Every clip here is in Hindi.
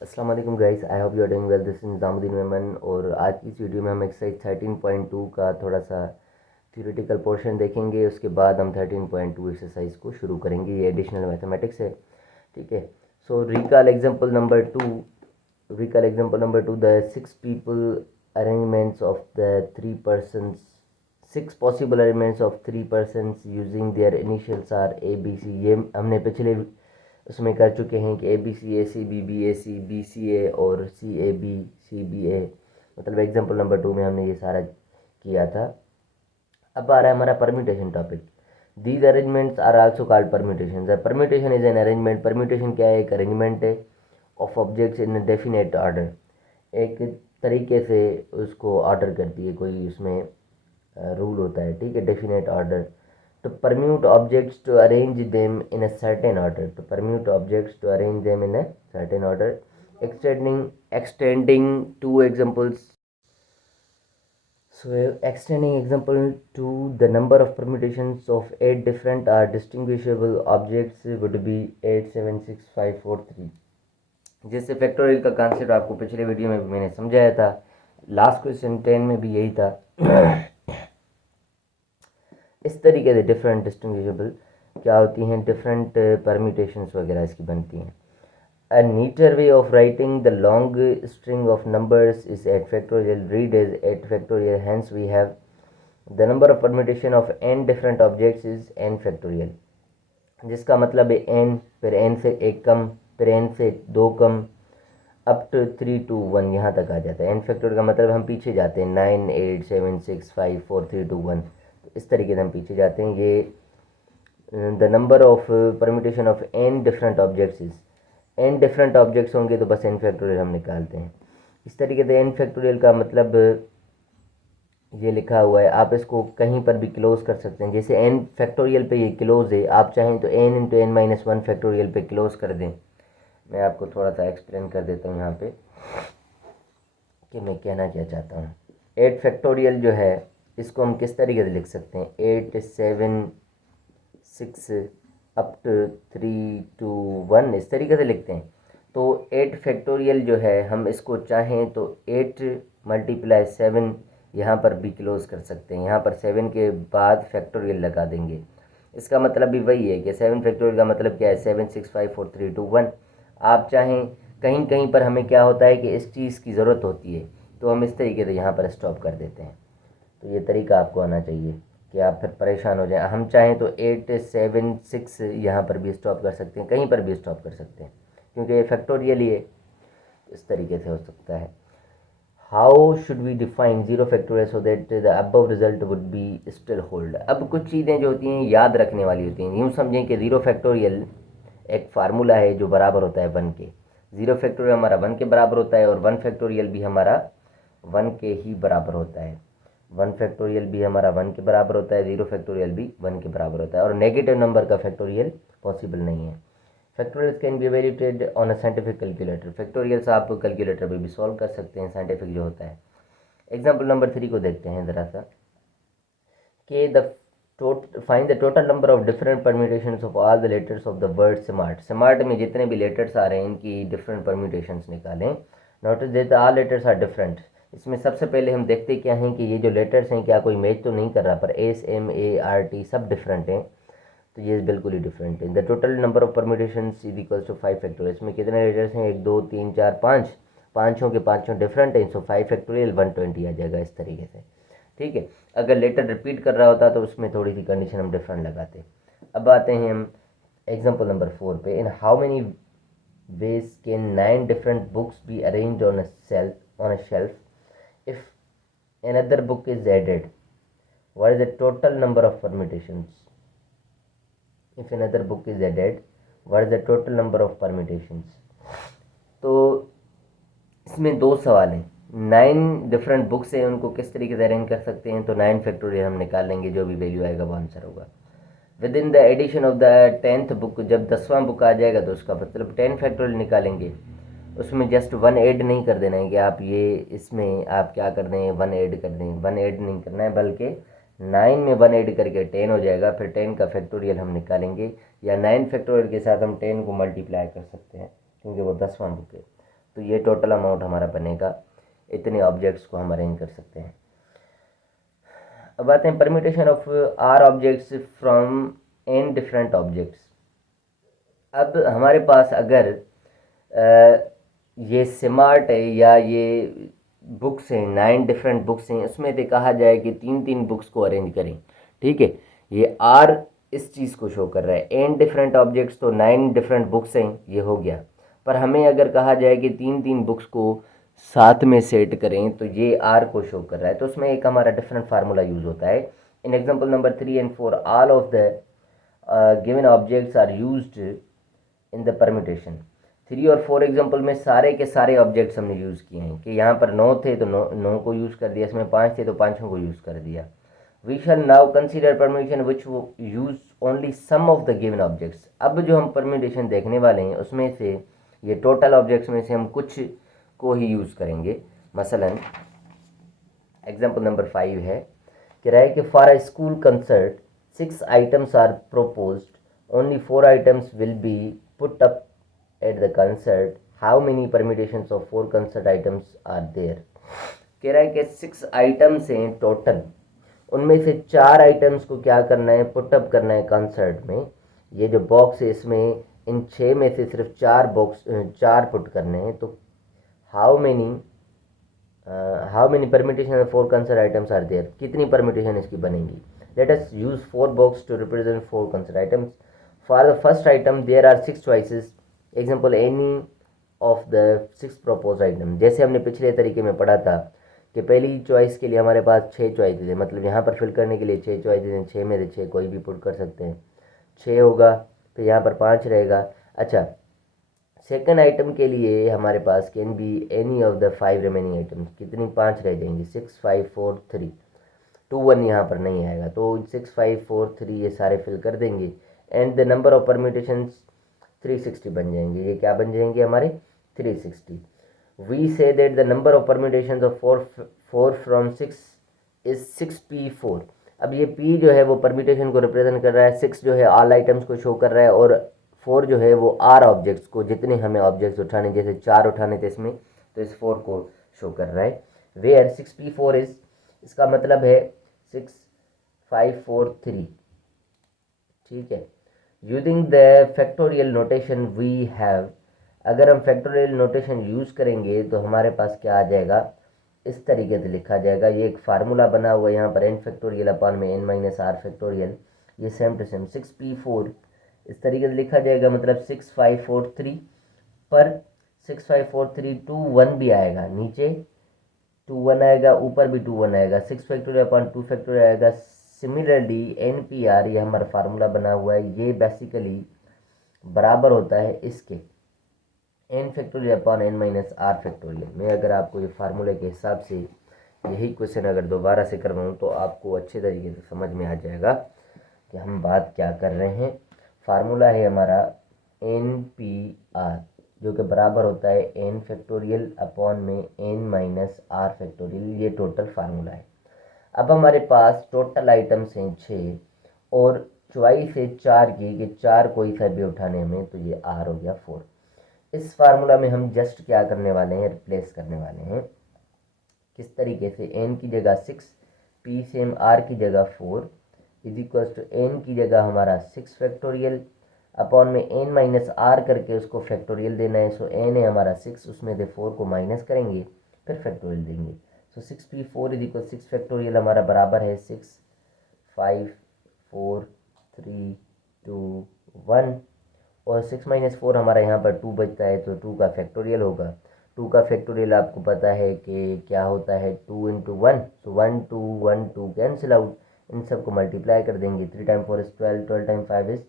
अस्सलाम वालेकुम guys, I hope you are doing well. This is Nizamuddin Memon और आज की इस वीडियो में हम एक्सरसाइज 13.2 का थोड़ा सा थ्योरेटिकल पोर्शन देखेंगे। उसके बाद हम 13.2 एक्सरसाइज को शुरू करेंगे। ये एडिशनल मैथमेटिक्स है, ठीक है। So recall example number 2 the 6 people arrangements of the 3 persons 6 possible arrangements of 3 persons using their initials are A B C. ये हमने पिछले उसमें कर चुके हैं कि A B C, A C B, B A C, B C A और सी ए बी, सी बी ए। मतलब एग्जांपल नंबर 2 में हमने ये सारा किया था। अब आ रहा है हमारा permutation topic. These arrangements are also called permutation. Permutation is an arrangement. Permutation क्या है? एक अरेंजमेंट है of objects in definite order. एक तरीके से उसको ऑर्डर करती है, कोई उसमें रूल होता है, ठीक है, definite order. To permute objects to arrange them in a certain order. To permute objects to arrange them in a certain order. Extending two examples. So extending example to the number of permutations of 8 different or distinguishable objects would be 8 7 6 5 4 3। जैसे फैक्टोरियल का कॉन्सेप्ट आपको पिछले वीडियो में भी मैंने समझाया था। लास्ट क्वेश्चन 10 में भी यही था। इस तरीके से डिफरेंट डिस्टिंग्विशेबल क्या होती हैं, डिफरेंट परम्यूटेशंस वगैरह इसकी बनती हैं। A neater way of writing the long string of numbers is 8 factorial. Read as 8 factorial. Hence we have the number of permutation of n different objects is n factorial, जिसका मतलब है n, फिर n से एक कम, फिर n से दो कम, अप टू 3 2 1 यहाँ तक आ जाता है। n फैक्टोरियल का मतलब हम पीछे जाते हैं, 9 8 7 6 5 4 3 2 1। इस तरीके से हम पीछे जाते हैं। ये the number of permutation of n different objects is, n different objects होंगे तो बस n फैक्टोरियल हम निकालते हैं। इस तरीके से n फैक्टोरियल का मतलब ये लिखा हुआ है, आप इसको कहीं पर भी क्लोज कर सकते हैं। जैसे n फैक्टोरियल पे ये क्लोज है, आप चाहें तो n into n minus one factorial पे क्लोज कर दें। मैं आपको थोड़ा सा एक्सप्लेन कर देता हूँ यहाँ पे कि मैं कहना क्या चाहता हूँ। 8 फैक्टोरियल जो है इसको हम किस तरीके से लिख सकते हैं? 8 7 6 अप टू 3 2 1 इस तरीके से लिखते हैं। तो 8 फैक्टोरियल जो है हम इसको चाहें तो 8 मल्टीप्लाई 7 यहाँ पर भी क्लोज कर सकते हैं। यहाँ पर 7 के बाद फैक्टोरियल लगा देंगे। इसका मतलब भी वही है कि 7 फैक्टोरियल का मतलब क्या है? 7 6 5 4 3 2 1। आप चाहें कहीं कहीं पर हमें क्या होता है कि इस चीज़ की ज़रूरत होती है तो हम इस तरीके से यहाँ पर स्टॉप कर देते हैं। तो ये तरीका आपको आना चाहिए कि आप फिर परेशान हो जाएं। हम चाहें तो 8 7 6 यहाँ पर भी स्टॉप कर सकते हैं, कहीं पर भी स्टॉप कर सकते हैं, क्योंकि ये फैक्टोरियल ही है। इस तरीके से हो सकता है। How should we define zero factorial so that the above result would be still hold. अब कुछ चीज़ें जो होती हैं याद रखने वाली होती हैं। यूँ समझें कि ज़ीरो फैक्टोरियल एक फार्मूला है जो बराबर होता है 1 के। ज़ीरो फैक्टोरियल हमारा 1 के बराबर होता है और 1 फैक्टोरियल भी हमारा 1 के ही बराबर होता है। 1 फैक्टोरियल भी हमारा 1 के बराबर होता है, 0 फैक्टोरियल भी 1 के बराबर होता है, और नेगेटिव नंबर का फैक्टोरियल पॉसिबल नहीं है। Factorials can be evaluated on a scientific calculator. Factorials आप कैलकुलेटर पे भी सॉल्व कर सकते हैं, साइंटिफिक जो होता है। एग्जाम्पल नंबर 3 को देखते हैं ज़रा सा कि find the total number of different permutations of all the letters of the word smart. Smart में जितने भी लेटर्स आ रहे हैं इनकी डिफरेंट परम्यूटेशंस निकालें। Notice that all letters are different. इसमें सबसे पहले हम देखते क्या हैं कि ये जो लेटर्स हैं क्या कोई मैच तो नहीं कर रहा, पर S M A R T सब डिफरेंट हैं, तो ये बिल्कुल ही डिफरेंट है। The total number of permutations is equals to 5 factorial. इसमें कितने लेटर्स हैं? 1 2 3 4 5, पाँचों के पाँचों डिफरेंट हैं, सो 5 फैक्टोरियल 120 आ जाएगा इस तरीके से, ठीक है। अगर लेटर रिपीट कर रहा होता तो उसमें थोड़ी सी कंडीशन हम डिफरेंट लगाते। अब आते हैं हम एग्जाम्पल नंबर 4 पे। In how many ways can 9 different books be arranged on a shelf if another book is added? What is the total number of permutations? If another book is added, what is the total number of permutations? तो इसमें दो सवाल हैं। 9 डिफरेंट बुक्स हैं, उनको किस तरीके से अरेंज कर सकते हैं? तो 9 फैक्टोरियल हम निकाल लेंगे, जो भी वैल्यू आएगा वो आंसर होगा। With in the edition of the 10th book, जब 10वां बुक आ जाएगा तो उसका मतलब 10 फैक्टोरियल निकालेंगे। उसमें जस्ट 1 ऐड नहीं कर देना है कि आप ये इसमें आप क्या कर दें 1 ऐड कर दें, 1 ऐड नहीं करना है, बल्कि 9 में 1 ऐड करके 10 हो जाएगा। फिर 10 का फैक्टोरियल हम निकालेंगे, या 9 फैक्टोरियल के साथ हम 10 को मल्टीप्लाई कर सकते हैं क्योंकि वो 10वां बुक है। तो ये टोटल अमाउंट हमारा बनेगा, इतने ऑब्जेक्ट्स को हम अरेंज कर सकते हैं। अब आते हैं permutation of r objects from n different objects. अब हमारे पास अगर ये स्मार्ट है या ये बुक्स हैं, 9 डिफरेंट बुक्स हैं, उसमें से कहा जाए कि 3 बुक्स को अरेंज करें, ठीक है, ये आर इस चीज़ को शो कर रहा है, एन डिफरेंट ऑब्जेक्ट्स तो 9 डिफरेंट बुक्स हैं, ये हो गया। पर हमें अगर कहा जाए कि 3 बुक्स को साथ में सेट करें तो ये आर को शो कर रहा है, तो उसमें एक हमारा डिफरेंट फार्मूला यूज़ होता है। In example number 3 and 4 all of the given objects are used in the permutation. 3 और 4 एग्जाम्पल में सारे के सारे ऑब्जेक्ट्स हमने यूज़ किए हैं कि यहाँ पर 9 थे तो 9 को यूज़ कर दिया, इसमें 5 थे तो 5 को यूज़ कर दिया। We shall now consider permutation which use only some of the given objects. अब जो हम परम्यूटेशन देखने वाले हैं उसमें से ये टोटल ऑब्जेक्ट्स में से हम कुछ को ही यूज़ करेंगे। मसलन एग्जाम्पल नंबर 5 है, कह रहा है कि for a school concert 6 items are proposed, only 4 items will be put up at the concert, how many permutations of 4 concert items are there. कह रहा है कि 6 आइटम्स हैं टोटल, उनमें से 4 आइटम्स को क्या करना है, पुटअप करना है कंसर्ट में। ये जो बॉक्स है इसमें इन 6 में से सिर्फ 4 पुट करने हैं, तो how many permutation 4 concert items are there, कितनी परम्यूटेशन इसकी बनेगी। Let us use 4 box to represent 4 concert items. For the first item there are 6 choices, example any of the 6 propose item. जैसे हमने पिछले तरीके में पढ़ा था कि पहली चॉइस के लिए हमारे पास 6 चॉइसेस है, मतलब यहाँ पर फिल करने के लिए 6 चॉइसेस हैं, 6 में से 6 कोई भी पुट कर सकते हैं, 6 होगा, फिर यहाँ पर 5 रहेगा। अच्छा, सेकंड आइटम के लिए हमारे पास can be any of the 5 remaining items, कितनी 5 रह जाएंगी, 6 5 4 3, 2 1 यहाँ पर नहीं आएगा, तो 6 5 4 3 ये सारे फिल कर देंगे and the number of permutations 360 बन जाएंगे। ये क्या बन जाएंगे हमारे 360। We say that the number of permutations of 4 from 6 is 6p4। अब ये p जो है वो परम्यूटेशन को रिप्रेजेंट कर रहा है, 6 जो है ऑल आइटम्स को शो कर रहा है और 4 जो है वो आर ऑब्जेक्ट्स को, जितने हमें ऑब्जेक्ट्स उठाने, जैसे 4 उठाने थे इसमें, तो इस 4 को शो कर रहा है। वेयर 6p4 इज, इसका मतलब है 6 5 4 3, ठीक है। Using the factorial notation we have, अगर हम फैक्टोरियल नोटेशन यूज़ करेंगे तो हमारे पास क्या आ जाएगा, इस तरीके से लिखा जाएगा। ये एक फार्मूला बना हुआ है यहाँ पर, एन फैक्टोरियल अपॉन में एन माइनस आर फैक्टोरियल, ये सेम टू सेम 6p4 इस तरीके से लिखा जाएगा, मतलब 6 5 4 3 पर 6 5 4 3 2 1 भी आएगा, नीचे 2 1 आएगा, ऊपर भी 2 1 आएगा, 6 फैक्टोरियल अपॉन 2 फैक्टोरियल आएगा। सिमिलरली एन पी आर, ये हमारा फार्मूला बना हुआ है, ये बेसिकली बराबर होता है इसके n factorial upon n minus r factorial. मैं अगर आपको ये फार्मूले के हिसाब से यही क्वेश्चन अगर दोबारा से करवाऊँ तो आपको अच्छे तरीके से समझ में आ जाएगा कि हम बात क्या कर रहे हैं। फार्मूला है हमारा एन पी आर, जो कि बराबर होता है एन फैक्टोरियल अपॉन में एन माइनस आर फैक्टोरियल, ये टोटल फार्मूला है। अब हमारे पास टोटल आइटम्स हैं 6 और चॉइस है 4 की, कि 4 कोई सा भी उठाने में, तो ये आर हो गया 4। इस फार्मूला में हम जस्ट क्या करने वाले हैं, रिप्लेस करने वाले हैं। किस तरीके से, एन की जगह 6, पी सेम आर की जगह 4 इज इक्वल्स टू एन की जगह हमारा 6 फैक्टोरियल अपॉन में एन माइनस आर करके उसको फैक्टोरियल देना है। सो एन है हमारा 6, उसमें से 4 को माइनस करेंगे फिर फैक्टोरियल देंगे। सो 6p4 इज इक्वल 6 फैक्टोरियल हमारा बराबर है 6 5 4 3 2 1, और 6 माइनस 4 हमारा यहाँ पर 2 बचता है, तो 2 का फैक्टोरियल होगा। 2 का फैक्टोरियल आपको पता है कि क्या होता है, 2 इंटू 1, तो 1 2 1 2 कैंसिल आउट, इन सब को मल्टीप्लाई कर देंगे। 3 time 4 is 12, 12 time 5 is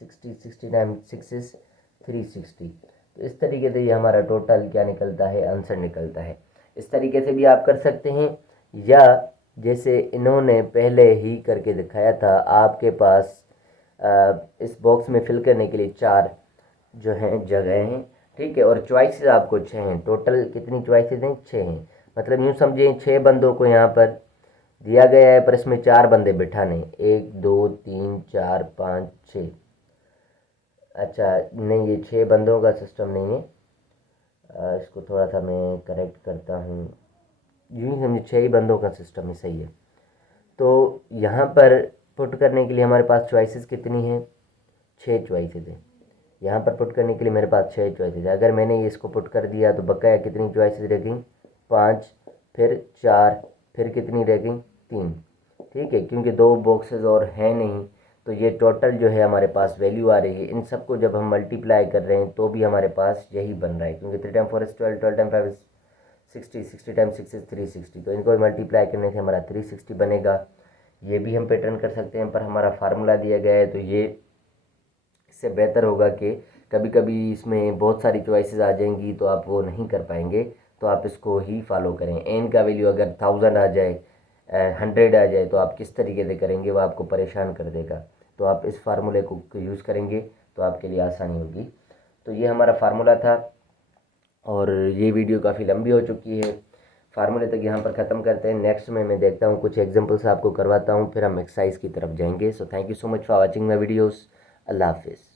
60, 60 time 6 is 360। तो इस तरीके से ये हमारा टोटल क्या निकलता है, आंसर निकलता है। इस तरीके से भी आप कर सकते हैं, या जैसे इन्होंने पहले ही करके दिखाया था, आपके पास इस बॉक्स में फिल करने के लिए 4 जो हैं जगह हैं, ठीक है, और चॉइसेस आपको 6 हैं। टोटल कितनी चॉइसेस हैं, 6 हैं। मतलब यूँ समझें 6 बंदों को यहाँ पर दिया गया है, पर इसमें 4 बंदे बिठाने, 1 2 3 4 5 6। अच्छा नहीं, ये 6 बंदों का सिस्टम नहीं है, इसको थोड़ा सा मैं करेक्ट करता हूँ। यूँ ही समझिए 6 ही बंदों का सिस्टम है, सही है। तो यहाँ पर पुट करने के लिए हमारे पास चॉइसेस कितनी हैं? 6 चॉइसेस हैं। यहाँ पर पुट करने के लिए मेरे पास 6 चॉइसेस है। अगर मैंने इसको पुट कर दिया तो बकाया कितनी चॉइसेस रह गई? 5, फिर 4, फिर कितनी रह गई? 3। ठीक है, क्योंकि 2 बॉक्सेस और हैं नहीं, तो ये टोटल जो है हमारे पास वैल्यू आ रही है। इन सबको जब हम मल्टीप्लाई कर रहे हैं तो भी हमारे पास यही बन रहा है, क्योंकि 3 time 4 is 12, 12 time 5 is 60, 60 time 6 is 360, तो इनको मल्टीप्लाई करने से हमारा 360 बनेगा। ये भी हम पैटर्न कर सकते हैं, पर हमारा फार्मूला दिया गया है तो ये इससे बेहतर होगा कि कभी कभी इसमें बहुत सारी चॉइसेस आ जाएंगी तो आप वो नहीं कर पाएंगे, तो आप इसको ही फॉलो करें। एन का वैल्यू अगर 1000 आ जाए, 100 आ जाए, तो आप किस तरीके से करेंगे, वो आपको परेशान कर देगा। तो आप इस फार्मूले को यूज़ करेंगे तो आपके लिए आसानी होगी। तो ये हमारा फार्मूला था, और ये वीडियो काफ़ी लंबी हो चुकी है। फार्मूले तक यहाँ पर ख़त्म करते हैं। नेक्स्ट में मैं देखता हूँ कुछ एग्जांपल्स आपको करवाता हूँ, फिर हम एक्सरसाइज की तरफ जाएंगे। So thank you so much for watching my videos. अल्लाह हाफिज़।